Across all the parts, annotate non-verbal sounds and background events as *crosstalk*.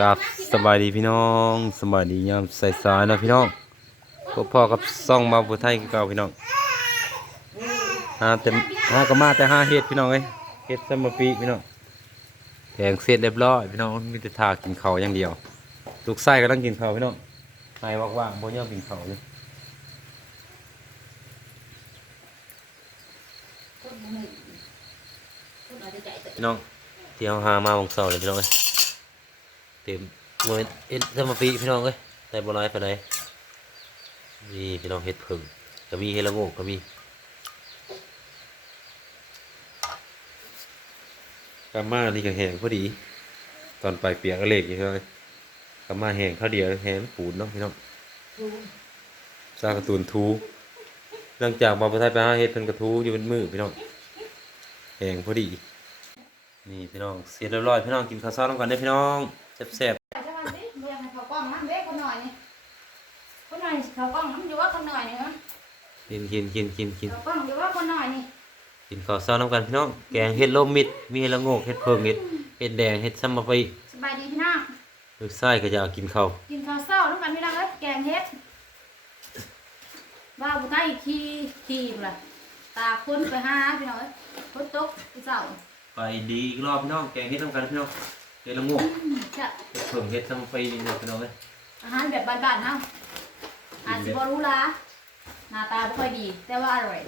ครับสบายดีพี่น้องสบายดียามใส่สายนะพี่น้องก็พ่อกับซ่องมาบู้ไทยก็เก่าพี่น้องหาแต่หาก็มาแต่หาเฮ็ดพี่น้องเอ้ยเฮ็ดสมปีพี่น้องแทงเสร็จเรียบร้อยพี่น้องมีแต่ทากินข้าวอย่างเดียว ลูกไส้กําลังกินข้าวพี่น้องหาว่างๆบ่ยอมกินข้าวเลยพี่น้องที่เฮาหามาวงเซาเลยพี่น้องเอ้ยตมมเอ็นมาปีพี่น้องเอ้ยใส่บัวลอยไปไหนนี่พี่น้องเห็ดผึ่งก็มีเฮลโมก็มีกาม่านี่ก็แห้งพอดี ตอนไปเปียกเล็กอยู่ใช่ไหมกาม่าแห้งข้าเดียวแห้งปูนเนาะพี่น้อง ซากระตุนทูหลังจากมาประเทศไปหาเห็ดเป็นกระทูอยู่เป็นมือพี่น้องแห้งพอดีนี่พี่น้องเสียเรียบร้อยพี่น้องกินข้าวซอสลงก่อนได้พี่น้องแซ่บแซ่บเห็นเห็นเห็นเห็นเห็นกินข้าวซอยน้ำกันพี่น้องแกงเห็ดลมมิดมีเห็ดงะกเห็ดเพิงเห็ดเห็ดแดง เห็ดซัมบะไปสบายดีพี่น้องลูกไส้ก็อยากกินข้าว กินข้าวซอยน้ำกันพี่น้องเลยแกงเห็ดว้าบุตรไอ้ขี้ขี้ไปละตาคุ้นไปห้าพี่น้องเลยคุ้นตุ๊กเจ้าไปดีอีกรอบน้อง แกงเฮ็ดทำกันพี่น้องเฮ็ดละงูค่ะเผื่มเห็ดทำไปนียนพี่น้องเลยอาหารแบบบ้านๆเนาะอาจสะบ่รู้ละหน้าตาไม่ค่อยดีแต่ว่าอร่อย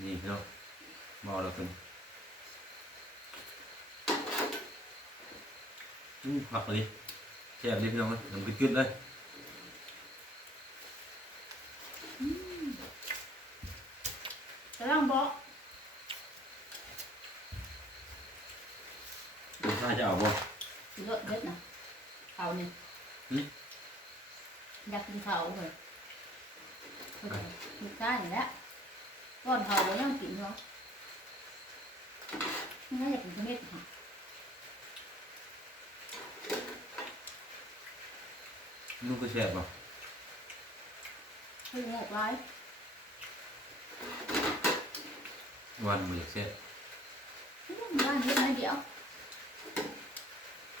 นี่พี่น้องมาแล้วคุณอืมผักเลยแช่เดีพี่น้องเลยน้ำกึดกึดเลยอืมจะลองบอก ra cho ở bột lợn hết nè hàu nè nhặt cái hàu rồi ừ? cái à. cái này đấy còn hàu nó không kỹ nữa nó nhặt cái cái mét hả nuôi cái xe vào nuôi một cái ngoan một cái xe nuôi một cái gì nữa đi ạ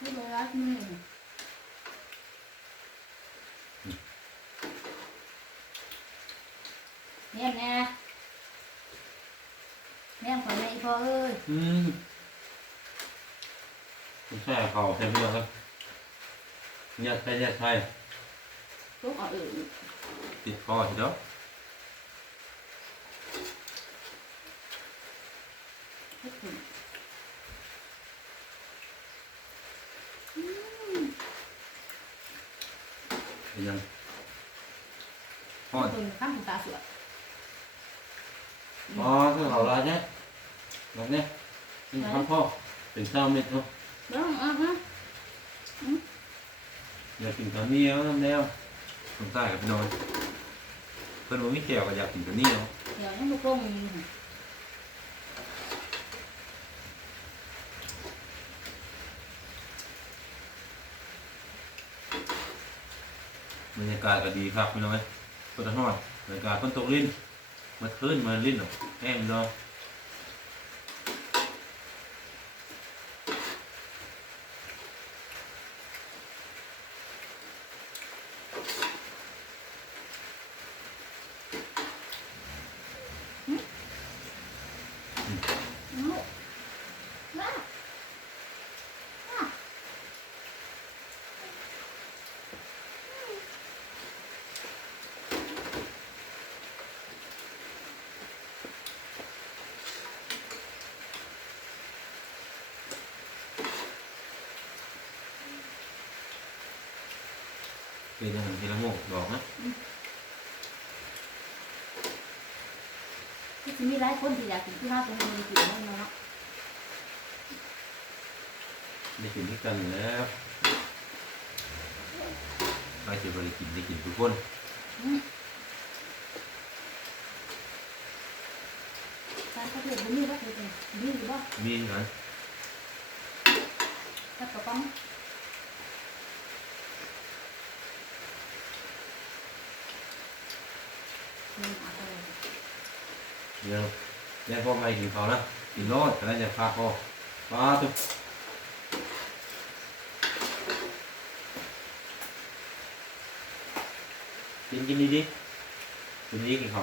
*laughs* Nem nè Nem còn này thôi ơi Ừ Chúng ta khó thêm nữa thôi Nhật hay nhật hay Tốt ở ừ Thì khó ở đó Thích thử ยังพ่อตุข้ามตาสวด่อคอเขาลาเนี่ยแบบเนี้ยนี่ข้าพ่อเป็นเข้าวเม็ดเนาะเนาะอ่ะอยากกินตอนนี้แล้วแล้วสงสัยกับน้อย เพิ่นบอกไม่แก้วก็อยากกินตอนนี้เนาะอยากให้ลูกโป่งบรรยากาศก็ดีครับพี่น้องเอ้ยพุทธทอดบรรยากาศฝนตกลิ้นมาขึ้นมาลิ้นหรอแห้งเนาะเป็นอหนังที่ละโงกบอกนะจะมีหลายคนที่อยากกินที่ห้าตรงนี้กินได้เนาะไม่กินที่กันแล้วไม่จะไปกินได้กินทุกคนการเกษตรมีบ้างไหมมีหรือเปล่ามีเหรอถ้ากระป๋องเดี๋ยวเดี๋ยวพวกไปกินเขานะกินโน่นจะเด้จะพาพอมาตุ๊กินกินดีดีกินดีกินเขา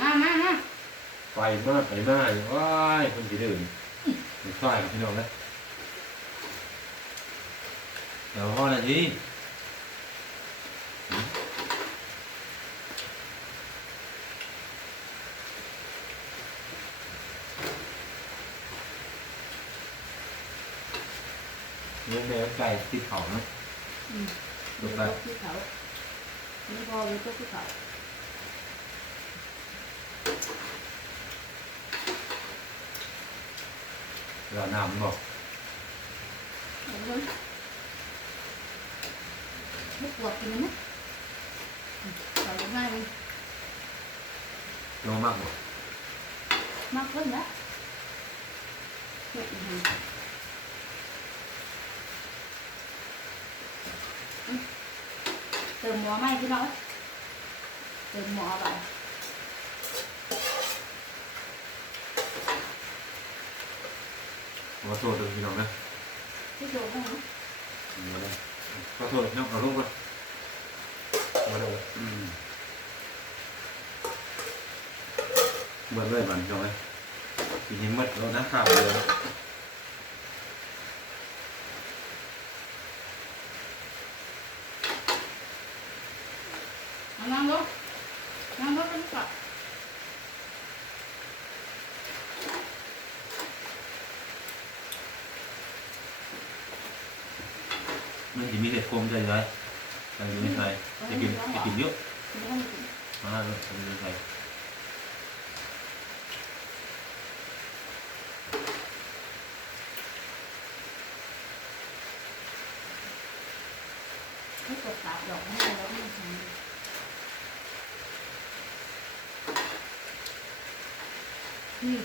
มามามาไปมาไปมาว้ายคนที่ดินมันไฟที่น้องนะเดี๋ยวพ่อหน่อยดิเลี้เงแมวไก่ที่เขานะดูไปที่เขาไม่พอเลี้ยงที่เขา là nằm một mắc rồi. mắc hơn đó từ mùa mai cái đó từ mùa vậy có thua đồ được gì đâu đây có thua được nhau cả lúc rồi mở đầu mở đầu bẩn rồi thì nhìn mất rồi đã khảo rồi Hãy subscribe cho kênh Ghiền Mì Gõ Để không bỏ lỡ những video hấp nó chỉ mình để cùng ừ. đây rồi đây mình thầy để kiếm để kiếm nước à rồi mình thầy phải... Hmm. Ừ.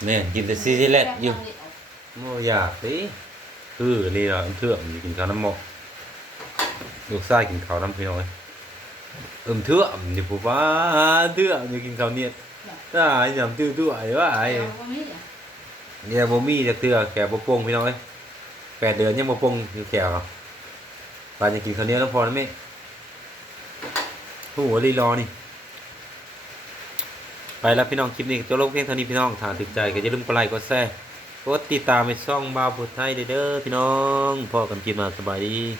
nè nhìn thấy xì xì lẹt nhiều mua già tí ừ đi là ấn tượng thì kính khảo năm một được sai kính khảo năm thì rồi อมเถอะอมนี่ปูปาเถอะอมนี่กินข้าวเนี่ยถ้าไอ้ยำตื้อตัวไอ้ว่าไอ้เนี่ยบ่มีจักเถอะแก่บ่ปงพี่น้องเอ้ย8เดือนยังบ่ปงอยู่แก่ครับป่านจะกินข้าวเนี่ยแล้วพอแล้วมผู้หัวลีรอนี่ไปแล้วพี่น้องคลิปนี้จบลงเพียงเท่านี้พี่น้องถ้าติดใจก็อย่าลืมกดไลค์กดแชร์กดติดตามไปช่องบาวพุทธไทยเด้อพี่น้องพ่อกันกินมาสบายดี